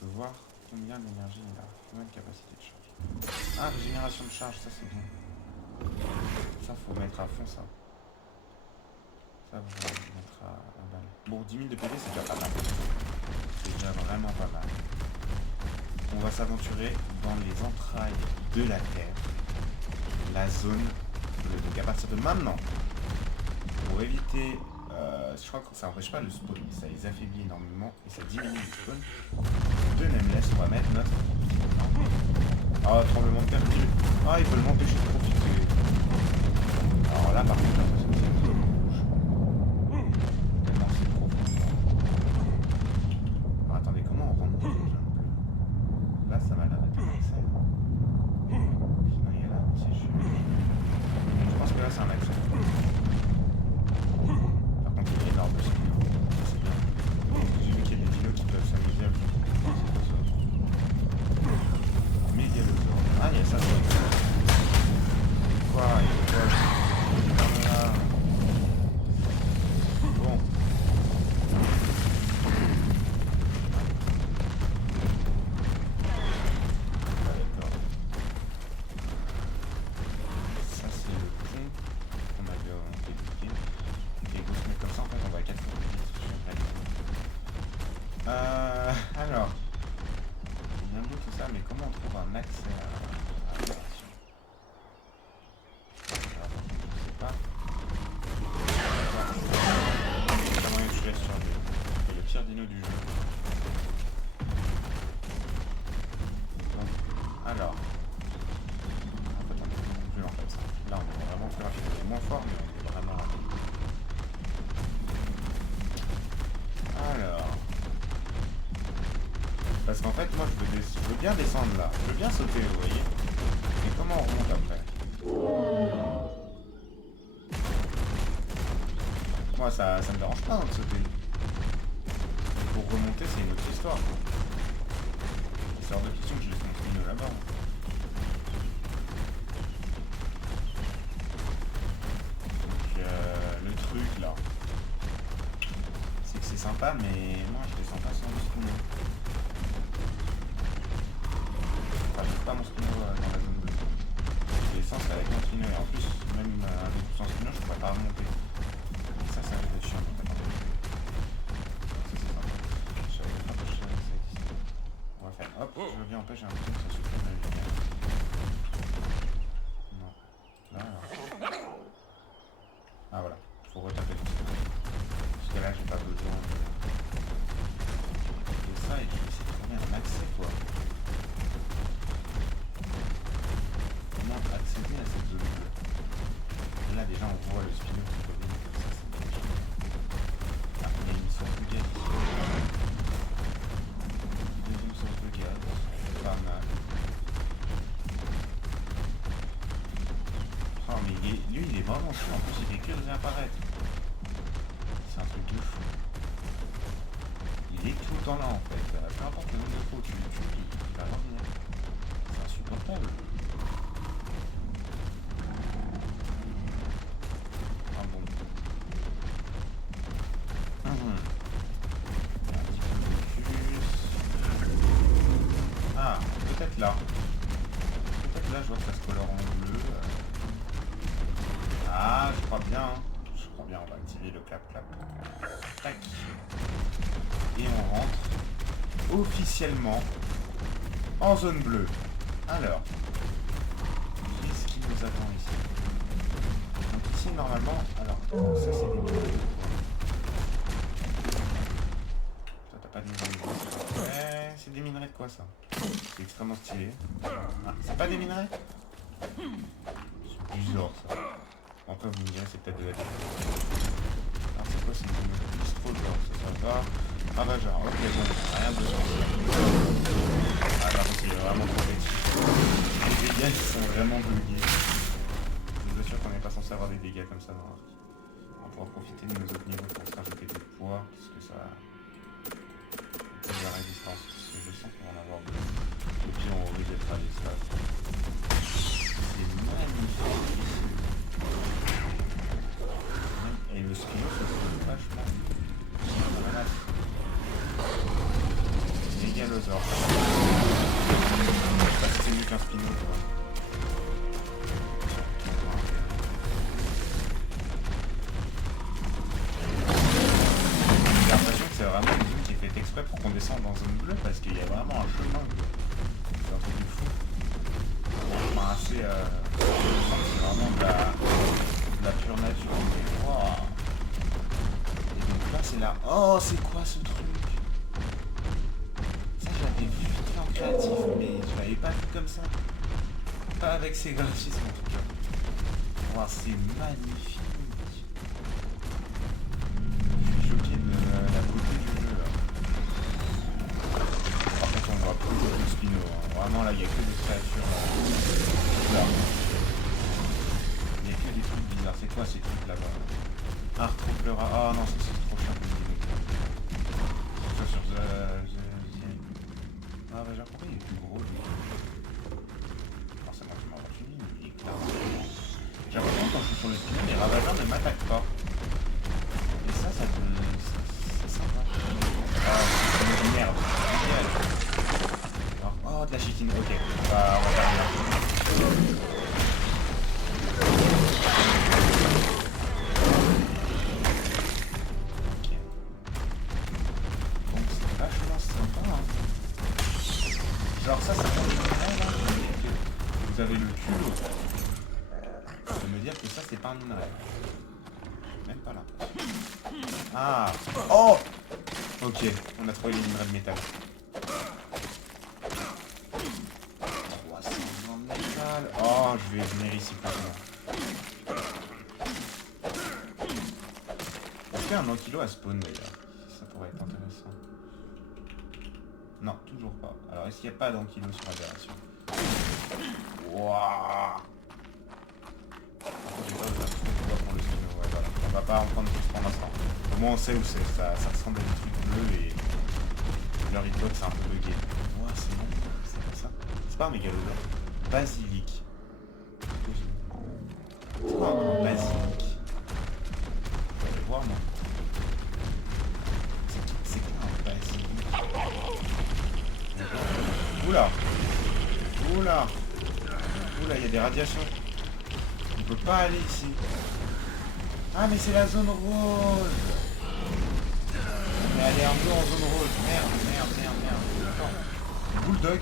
peut voir combien d'énergie il a, combien de capacité de charge. Ah, régénération de charge, ça c'est bien. Ça, faut mettre à fond ça. Ça, faut mettre à balle. Bon, 10 000 de PV, c'est déjà pas mal. C'est déjà vraiment pas mal. On va s'aventurer dans les entrailles de la Terre, la zone bleue. Donc à partir de maintenant, pour éviter, je crois que ça n'empêche pas le spawn, mais ça les affaiblit énormément et ça diminue le spawn. De Nameless, on va mettre notre... Ah, tremblement de terre. Ah, ils veulent m'empêcher de profiter. Alors là, par contre, j'ai l'impression que c'est rouge. Tellement c'est profond. Alors attendez, comment on rentre dans le jeu? Là, ça m'a l'air d'être un accès. Sinon, il y a là, c'est juste. Je pense que là, c'est un accès. Par contre, il est énorme aussi. Ça, c'est bien. J'ai vu qu'il y a des dinos qui peuvent s'amuser à le faire. Mégalosaure. Ah, il y a ça. Quoi? Il y a quoi? Là. Bon. Ça c'est le pont qu'on avait écouté. Et vous se mettre comme ça, en fait on va à 4 fois plus vite. Alors, il y a bien tout ça, mais comment on trouve un accès à l'opération? Je sais pas. C'est pas moyen que je reste sur le pire dino du jeu. Donc, alors. En fait, on est plus lent comme ça. Là, on est vraiment plus rapide. On est moins fort, mais on est vraiment rapide. Alors. Parce qu'en fait, moi, je veux bien descendre là. Je veux bien sauter, vous voyez. Mais comment on remonte après? Moi, ça me dérange pas de sauter. Mais pour remonter, c'est une autre histoire. C'est hors de question que je laisse mon spino là-bas. Donc, le truc là, c'est que c'est sympa, mais moi, je descends pas sans le spino. Enfin, je pas mon spino dans la zone bleue. Je descends, c'est avec mon spino. Et en plus, même avec sans spino, je pourrais pas remonter. Ça va être chiant. On va faire hop, je reviens en pêche, j'ai l'impression que ça suffit à la lumière. Non. Là, alors. Ah voilà, faut retaper tout ça. Parce que là, j'ai pas besoin de ça et je vais essayer de trouver un accès quoi. Comment accéder à cette zone bleue? Là, déjà, on voit le spino qui peut venir comme ça, c'est bien. Ah, il y a une sorte de gaz. Deuxième source de gaz, pas mal. Oh mais lui il est vraiment fou, en plus il fait que de réapparaître. C'est un truc de fou. Il est tout le temps là en fait. Peu importe le nombre de fois où tu le tues, il va revenir. C'est insupportable. Ah bon. Ah, peut-être là. Peut-être là, je vois que ça se colore en bleu. Ah, je crois bien. Je crois bien, on va activer le clap-clap. Tac. Et on rentre officiellement en zone bleue. Alors, qu'est-ce qui nous attend ici? Donc ici, normalement... Alors, ça c'est des minerais. Ça, t'as pas de minerais. Ouais, c'est des minerais de quoi, ça? C'est extrêmement stylé. Ah, c'est pas des minerais? C'est bizarre, ça. En Après vous me direz c'est peut-être de la défense. Alors c'est quoi, c'est une bistroleur, ça va. Ravageur, ok bon, rien besoin. Ah là c'est vraiment trop petit. Les dégâts ils sont vraiment buggés. Je vous assure qu'on n'est pas censé avoir des dégâts comme ça dans Ark. On pourra profiter de nos autres niveaux pour se rajouter du poids, parce que ça de la résistance, parce que je sens qu'on va en avoir beaucoup. Et puis on rejettera les stats. C'est magnifique. Et le spino ça se fait vachement. Voilà. Mégalosaure. Je sais pas si c'est mieux qu'un spino, quoi. J'ai l'impression que c'est vraiment une zone qui est faite exprès pour qu'on descende dans zone bleue parce qu'il y a vraiment un chemin. C'est un truc de fou. Enfin, assez. Je sens que c'est vraiment de la pure nature. Wow. Et donc là, c'est là. Oh, c'est quoi ce truc? Ça, j'avais vu vite fait en créatif, mais je l'avais pas vu comme ça. Pas avec ces graphismes en tout cas. Wow, c'est magnifique. Je suis choqué de la beauté du jeu là. Par contre on voit plus beaucoup de spino. Hein. Vraiment là il n'y a que des créatures là. Il n'y a que des trucs bizarres. C'est quoi ces trucs là-bas? Ah, Retroplera. Ah non, ça c'est trop chiant comme idée. Ça sur Ah bah j'ai compris, il est plus gros lui. Forcément tu m'as fini, mais il est clair. J'ai l'impression que quand je suis sur le spino, les ravageurs ne m'attaquent pas. Et ça c'est sympa. Ah, c'est une merde. Alors, oh, de la chitine, ok. Bah, on va faire bien. Ok. Donc c'est vachement sympa, hein. Genre ça prend du minerai, là. Vous avez le culot de me dire que ça, c'est pas un minerai. Même pas là. Ah. Oh. Ok, on a trouvé les minerais de métal. 300 de métal. Oh, je vais venir ici maintenant. Est-ce qu'il y a un ankylo à spawn d'ailleurs? Ça pourrait être intéressant. Non, toujours pas. Alors, est-ce qu'il n'y a pas d'ankylo sur Aberration? Wouah. J'ai pas besoin de trop pour le spino. Ouais, voilà. On va pas en prendre plus pour l'instant. Au moins on sait où c'est. Ça ressemble à des trucs bleus et leur hitbox c'est un peu bugué. Ouah, c'est bon. C'est pas ça. C'est pas un mégalosaure. Basilic. C'est quoi un basilic? Je vais voir moi. C'est quoi un basilic? Oula. Oula. Oula, il y a des radiations. On peut pas aller ici. Ah mais c'est la zone rose. Mais elle est un peu en zone rose. Merde. Attends. Bulldog.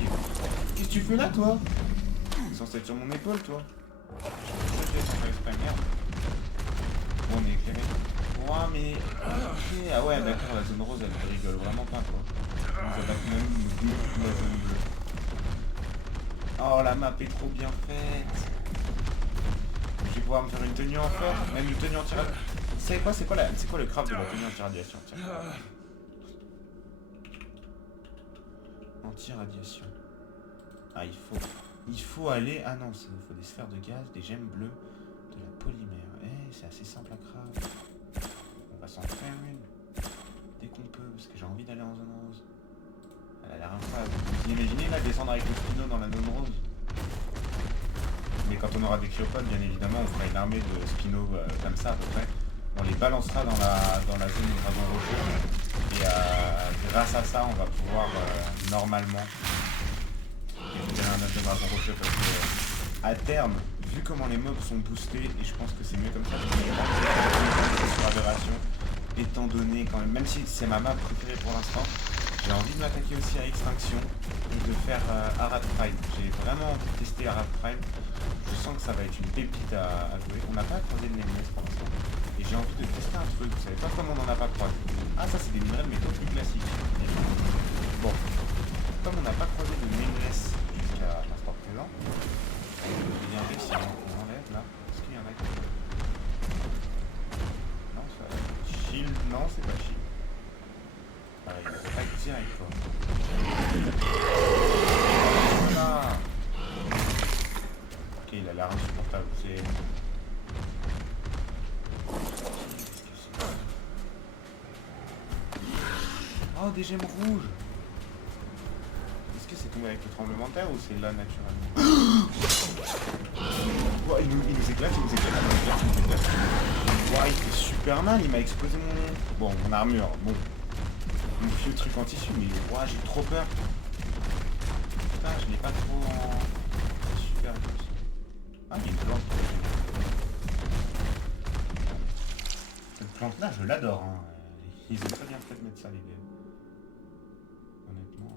Qu'est-ce que tu fais là toi? T'es censé être sur mon épaule toi. Je vais faire exprès, merde. Bon, on est éclairé. Ouais mais. Ok. Ah ouais d'accord, la zone rose elle rigole vraiment pas quoi. On nous attaque même mieux que la zone bleue. Oh la map est trop bien faite. Je vais pouvoir me faire une tenue en fer, même une tenue anti-radiation. Vous savez quoi, c'est quoi le craft de la tenue anti-radiation? Anti-radiation. Ah il faut aller. Ah non, il faut des sphères de gaz, des gemmes bleues, de la polymère. Eh, c'est assez simple à craft. On va s'en faire une. Dès qu'on peut, parce que j'ai envie d'aller en zone rose. Elle a l'air incroyable. Vous imaginez là descendre avec le spino dans la zone rose? Mais quand on aura des cryopodes, bien évidemment, on fera une armée de spino comme ça à peu près. On les balancera dans la zone du dragon rocheux. Et grâce à ça, on va pouvoir normalement éviter un autre dragon rocheux parce que à terme, vu comment les mobs sont boostés, et je pense que c'est mieux comme ça, sur Aberration, étant donné quand même si c'est ma map préférée pour l'instant, j'ai envie de m'attaquer aussi à Extinction et de faire Arad Prime. J'ai vraiment envie de tester Arad Prime. Je sens que ça va être une pépite à jouer. On n'a pas croisé de Nameless pour l'instant. Et j'ai envie de tester un truc. Vous savez pas comment on n'en a pas croisé. Ah ça c'est des minerais de métaux plus classiques. Bon. Comme on n'a pas croisé de Nameless jusqu'à l'instant présent, il y a un mec qui enlève là. Est-ce qu'il y en a qui... chill. Non, c'est pas chill. Ah, il attaque direct, quoi. Voilà. Ok, il a l'air insupportable. C'est... Oh, des gemmes rouges. Est-ce que c'est tombé avec le tremblement de terre ou c'est là naturellement? Oh, il nous éclate, il nous éclate, il nous éclate, il nous éclate. Wow, il fait super mal, il m'a explosé mon... Bon, mon armure, bon. Mon vieux truc en tissu, mais wow, j'ai trop peur. Putain, je l'ai pas trop en... Super douce. Ah, il y a une plante. Cette plante-là, je l'adore. Hein. Ils ont très bien fait de mettre ça, les gars. Honnêtement...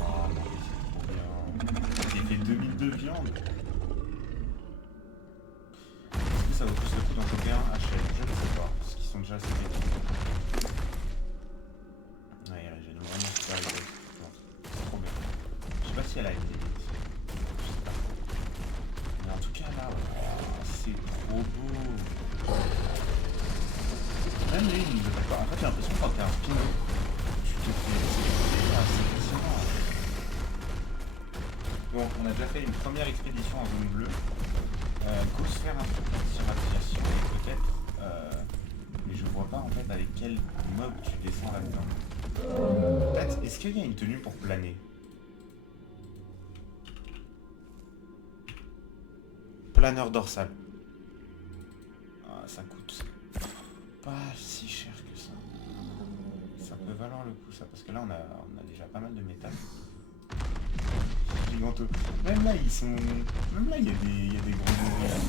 Oh, non, mais c'est trop bien. J'ai fait 2000 de viande. Est-ce que ça vaut plus le coup d'en choper un HL? Je ne sais pas. Parce qu'ils sont déjà assez vite. Ouais, j'ai vraiment super rigolo. C'est trop bien. Je sais pas si elle a une limite. Je sais pas. Mais en tout cas, là, oh, c'est trop beau. Même lui, il nous attaque pas. En fait, j'ai l'impression que quand t'es un spino, tu te fais... C'est fascinant. Bon, on a déjà fait une première expédition en zone bleue. Go se faire un truc sur radiation et peut-être... mais je vois pas en fait avec quel mob tu descends là-dedans. Peut-être, est-ce qu'il y a une tenue pour planer? Planeur dorsal. Ah, ça coûte pas si cher que ça. Ça peut valoir le coup ça, parce que là on a déjà pas mal de métal. Giganteux. Même là ils sont... Même là il y a des gros ouvriers.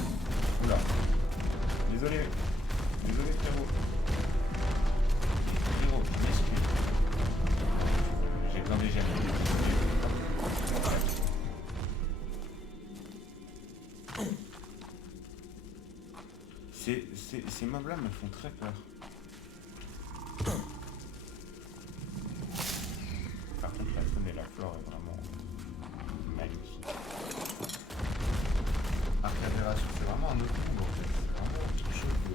Oula. Désolé. Désolé frérot. Frérot, je m'excuse. J'ai besoin des gemmes. Ces mobs là me font très peur. Par contre la faune et la flore est vraiment magnifique. Arc Aberration, c'est vraiment un autre monde en fait. C'est vraiment quelque chose de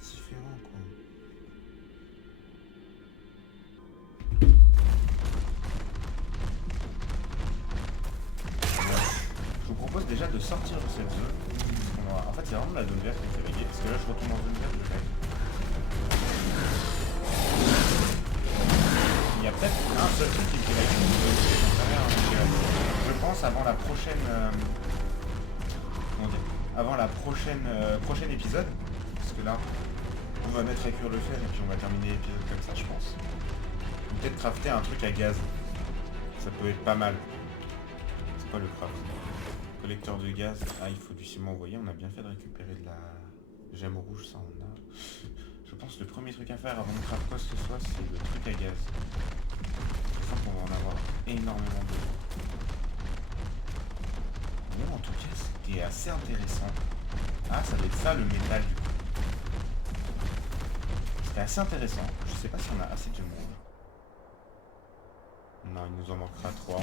différent quoi. Je vous propose déjà de sortir de cette zone. En fait c'est vraiment la zone verte qui me fait baguer, parce que là je retourne en zone verte de bague. Il y a peut-être un seul truc qui me fait baguer, je pense avant la prochaine... comment dire, avant la prochain épisode, parce que là on va mettre à cuire le fer et puis on va terminer l'épisode comme ça je pense. Peut-être crafter un truc à gaz, ça peut être pas mal. C'est quoi le craft? Collecteur de gaz, ah il faut du ciment envoyé, on a bien fait de récupérer de la gemme rouge, ça on a. Je pense que le premier truc à faire avant de craft quoi que ce soit, c'est le truc à gaz. Je sens qu'on va en avoir énormément besoin. Bon, en tout cas, c'était assez intéressant. Ah, ça doit être ça le métal du coup. C'était assez intéressant. Je sais pas si on a assez de gemme rouge. Non, il nous en manquera 3,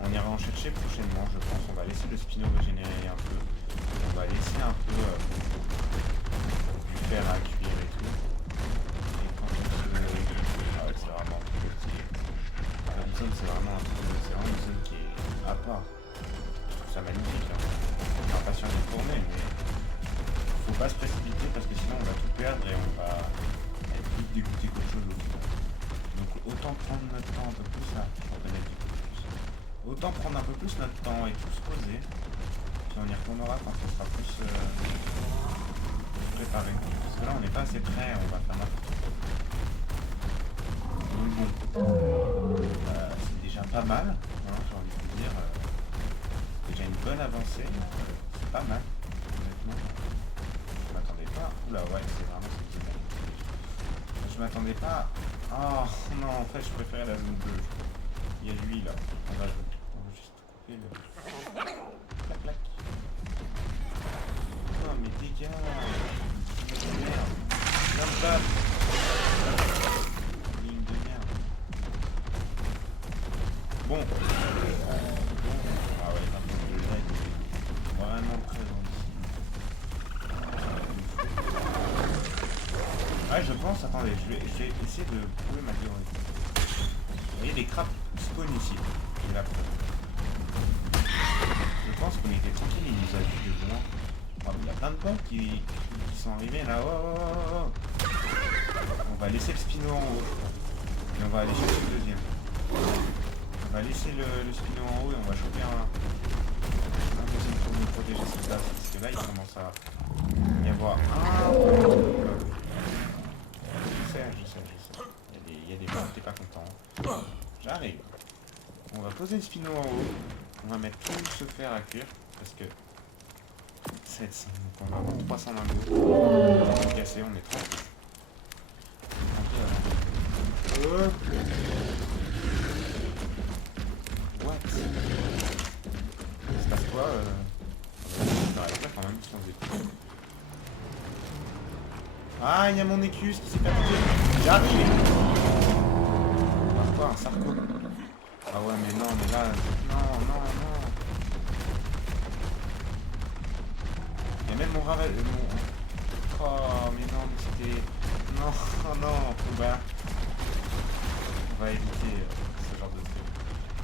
on ira en chercher prochainement, je pense. On va laisser le spino régénérer un peu. On va laisser un peu du fer à cuire et tout. Et quand on se... Ah ouais, c'est vraiment petit. La zone, c'est vraiment un truc, c'est vraiment une zone qui est à part. Je trouve ça magnifique. Hein. On est impatient de tourner, mais faut pas se précipiter parce que sinon on va tout perdre et on va être plus dégoûté qu'autre chose au final. Donc autant prendre notre temps un peu plus là, autant prendre un peu plus notre temps et tout se poser, puis on y retournera quand on sera plus préparé. Parce que là on n'est pas assez prêt, on va faire n'importe quoi. Donc bon, c'est déjà pas mal, hein, j'ai envie de vous dire, déjà une bonne avancée, c'est pas mal, honnêtement. Je m'attendais pas, oula ouais c'est vraiment ce qui est magnifique. Je m'attendais pas. Oh non, en fait je préférais la zone bleue. Il y a lui là. On va juste couper le... Clac clac. Oh mais dégâts. Merde. Viens pas. Ligne de merde. Bon. Ah ouais, maintenant le là il est vraiment présent ici. Ouais, je pense, attendez, je vais essayer de prouver ma théorie. Vous voyez, les crabes spawn ici. J'ai la preuve. Je pense qu'on était tranquille, il nous a vu de loin. Oh, mais il y a plein de potes qui sont arrivés là. Oh, oh, oh, oh. On va laisser le spino en haut. Et on va aller chercher le deuxième. On va laisser le spino en haut et on va choper un deuxième pour nous protéger cette base. Parce que là, il commence à y avoir un... Je sais. Il y a des gens qui n'étaient pas contents. J'arrive. On va poser le spino en haut. On va mettre tout ce fer à cuire. Parce que 700, donc on va avoir 300 lingots. On va casser, on est tranquille. What? Il se passe quoi? On arrête là quand même sans écouter. Ah, il y a mon écus qui s'est perdu. J'arrive. Ah, quoi, un sarco? Ah ouais, mais non, mais là... Non. Il y a même mon ravel... Oh, mais non, mais c'était... Non, combat. On va éviter ce genre de truc.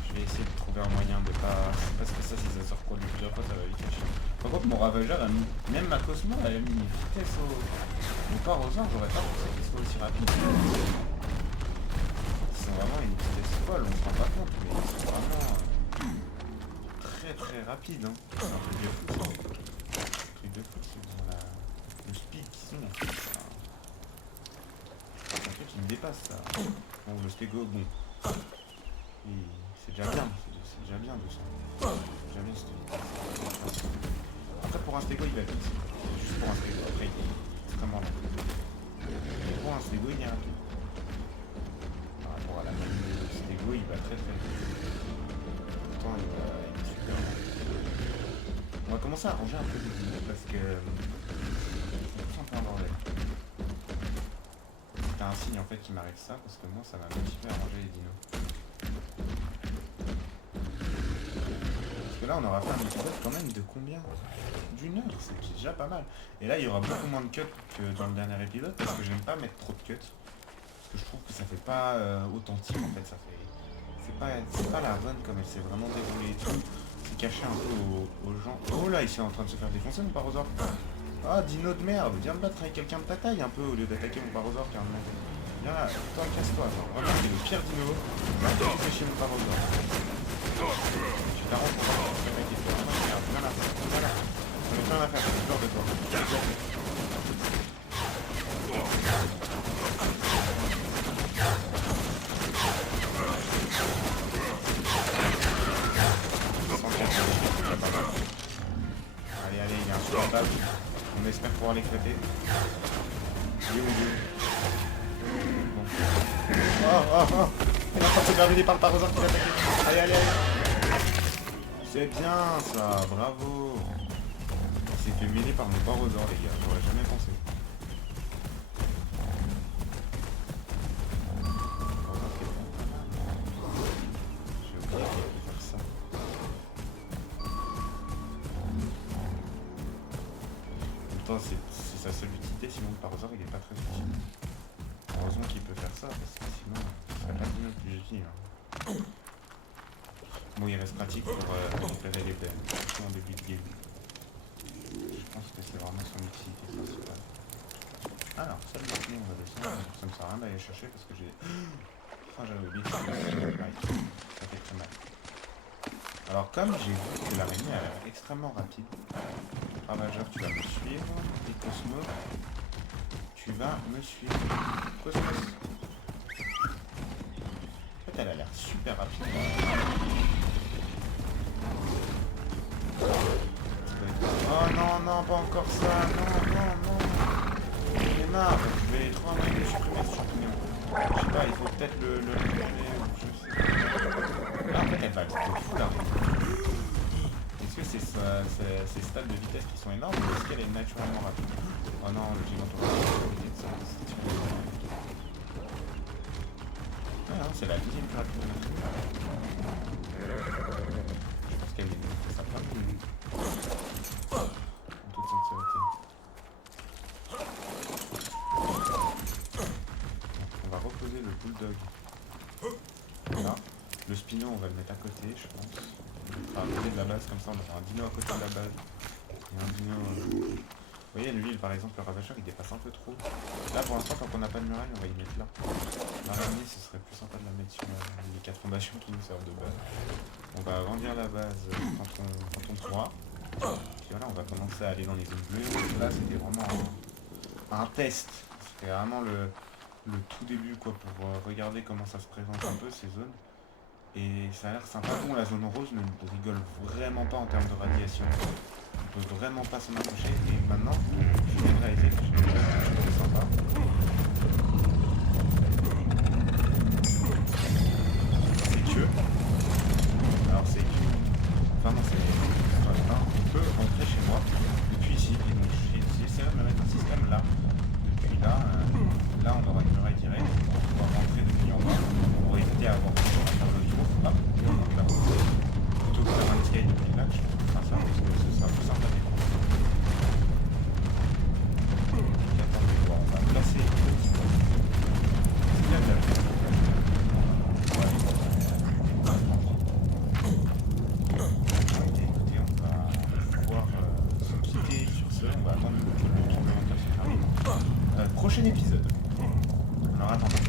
Je vais essayer de trouver un moyen de pas... Parce que ça, si ça se reproduit plusieurs fois, ça va vite être chiant. Par contre, mon ravageur a mis... Même ma Cosmo, elle a mis une vitesse au... Au parosaure, j'aurais pas pensé qu'il soit aussi rapide. Ils sont vraiment une vitesse folle, on se rend pas compte, mais ils sont vraiment... très rapide, hein. C'est un truc de fou, ça. Un truc de fou, c'est dans le speed qu'ils ont. C'est un truc qui me dépasse, ça. Bon, le stego, bon. C'est déjà bien, c'est déjà bien 200. C'est déjà bien cette vitesse. Après, pour un stego, il va vite. Juste pour un stego, après, il est extrêmement lent. Mais pour un stego, il est rapide. Par rapport à la manie de stego, il va très vite. Pourtant, il est super lent. On va commencer à ranger un peu les dinos parce que c'est un peu un bordel. C'est un signe en fait qui m'arrive ça parce que moi ça m'a motivé à ranger les dinos. Parce que là on aura fait un épisode quand même de combien? D'une heure, c'est déjà pas mal. Et là il y aura beaucoup moins de cuts que dans le dernier épisode parce que j'aime pas mettre trop de cuts. Parce que je trouve que ça fait pas authentique en fait, ça fait. C'est pas la run comme elle s'est vraiment déroulée et tout. C'est caché un peu aux gens. Oh là, il est en train de se faire défoncer mon parosaure. Ah, dino de merde, viens me battre avec quelqu'un de ta taille un peu au lieu d'attaquer mon parosaure carrément. Viens là, toi casse-toi, genre. Vraiment, c'est le pire dino. Va te chez mon parosaure. Tu t'arranges pour pas te faire toi. Merde, viens là, viens là. On est plein à faire, j'ai peur de toi. Allez, il y a un super base. On espère pouvoir l'éclater. Il est où, bon. Oh. Il est en train de se faire vider par le parosaure qui l'attaque. Allez. C'est bien ça, bravo. Il s'est fait mêler par mon parosaure les gars, j'aurais jamais pensé. C'est sa seule utilité, sinon le parosaure il est pas très utile. Heureusement qu'il peut faire ça, parce que sinon ce serait pas bien plus utile. Bon, il reste pratique pour récupérer les bennes, surtout en début de game. Je pense que c'est vraiment son utilité principale. Alors, ça le marqué, on va descendre, ça me sert à rien d'aller chercher parce que j'ai... Enfin, j'avais oublié, ça fait très mal. Alors comme j'ai vu que l'araignée a l'air extrêmement rapide, Ravageur tu vas me suivre, et Cosmo tu vas me suivre. Cosmos. En fait elle a l'air super rapide. Oh non, pas encore ça, non. J'en ai marre, je vais trop envoyer le supprimer ce champignon. Je sais pas, il faut peut-être le récupérer, je sais. Là en fait elle va être fou là. Est-ce que c'est ces stades de vitesse qui sont énormes ou est-ce qu'elle est naturellement rapide? Oh non, le gigantopithèque de ça. Ah non, c'est la deuxième plus rapide de notre vie. Je pense qu'elle est ça plein de minutes. En toute sincérité. bulldog. Voilà. Le spino, on va le mettre à côté, je pense. On le fera à côté de la base, comme ça on aura un dino à côté de la base. Et un dino... Vous voyez, lui, par exemple, le ravageur, il dépasse un peu trop. Là, pour l'instant, tant qu'on n'a pas de muraille, on va y mettre là. L'araignée, ce serait plus sympa de la mettre sur les 4 fondations qui nous servent de base. On va agrandir la base quand on pourra. Puis voilà, on va commencer à aller dans les zones bleues. Là, c'était vraiment un test. C'était vraiment le tout début, quoi, pour regarder comment ça se présente un peu, ces zones. Et ça a l'air sympa. Bon, la zone rose ne rigole vraiment pas en termes de radiation. On peut vraiment pas s'en approcher. Et maintenant, je viens de réaliser que je suis sympa. C'est que... Alors c'est que... Enfin non, c'est... Voilà, on peut rentrer chez moi depuis ici. Et donc j'essaierai de me mettre un système là. Depuis là, là on aura une muraille directe. On va pouvoir rentrer depuis en bas. Pour éviter à avoir besoin de faire le tour. Hop, donc là. Plutôt que de faire un escape depuis là, je trouve ça parce que ce sera plus simple à défendre. Attendez, bon, on va placer le petit peu. C'est bien de la faire. Écoutez, on va pouvoir se quitter sur ce. On va attendre que le tremblement de terre se termine. Prochain épisode. Alors attendez.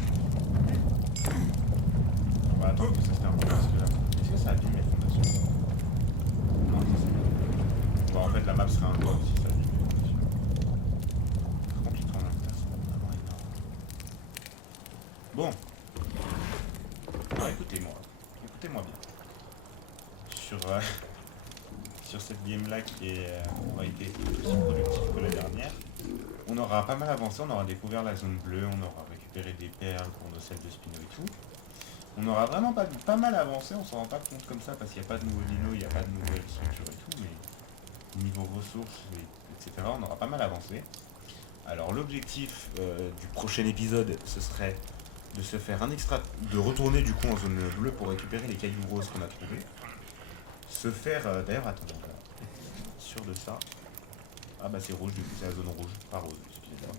On va attendre que ça se termine parce que là. Est-ce que ça abîme les fondations? Non, ça c'est bien. Bon, en fait, la map serait un doigt si ça abîme les fondations. Par contre, les tremblements de terre sont vraiment énormes. Bon. Alors, écoutez-moi bien. Sur cette game-là qui aura été aussi productive que la dernière, on aura pas mal avancé, on aura découvert la zone bleue, on aura récupéré des perles pour nos selles de spino et tout. On aura vraiment pas mal avancé, on s'en rend pas compte comme ça parce qu'il n'y a pas de nouveaux dinos, il n'y a pas de nouvelles structures et tout, mais niveau ressources, etc., on aura pas mal avancé. Alors l'objectif du prochain épisode, ce serait de se faire de retourner du coup en zone bleue pour récupérer les cailloux roses qu'on a trouvés. Se faire, d'ailleurs, attendez, on va être sûr de ça. Ah bah c'est rouge, du coup c'est la zone rouge, pas rose, excusez-moi.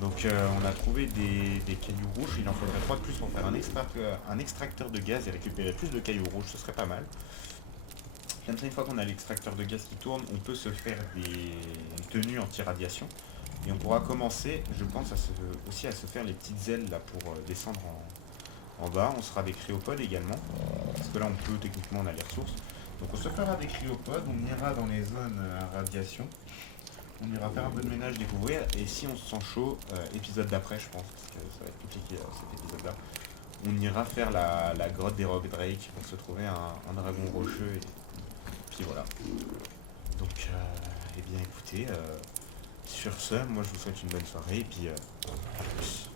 Donc on a trouvé des cailloux rouges, il en faudrait 3 de plus pour faire un extracteur de gaz et récupérer plus de cailloux rouges, ce serait pas mal. Comme ça, une fois qu'on a l'extracteur de gaz qui tourne, on peut se faire des tenues anti-radiation. Et on pourra commencer, je pense, aussi à se faire les petites ailes là pour descendre en bas. On sera des cryopodes également, parce que là on peut, techniquement on a les ressources. Donc on se fera des cryopodes, on ira dans les zones à radiation. On ira faire un peu de ménage, découvrir, et si on se sent chaud, épisode d'après je pense, parce que ça va être compliqué cet épisode-là, on ira faire la grotte des Rock Drake pour se trouver un dragon rocheux, et puis voilà. Donc, eh bien écoutez, sur ce, moi je vous souhaite une bonne soirée, et puis à plus.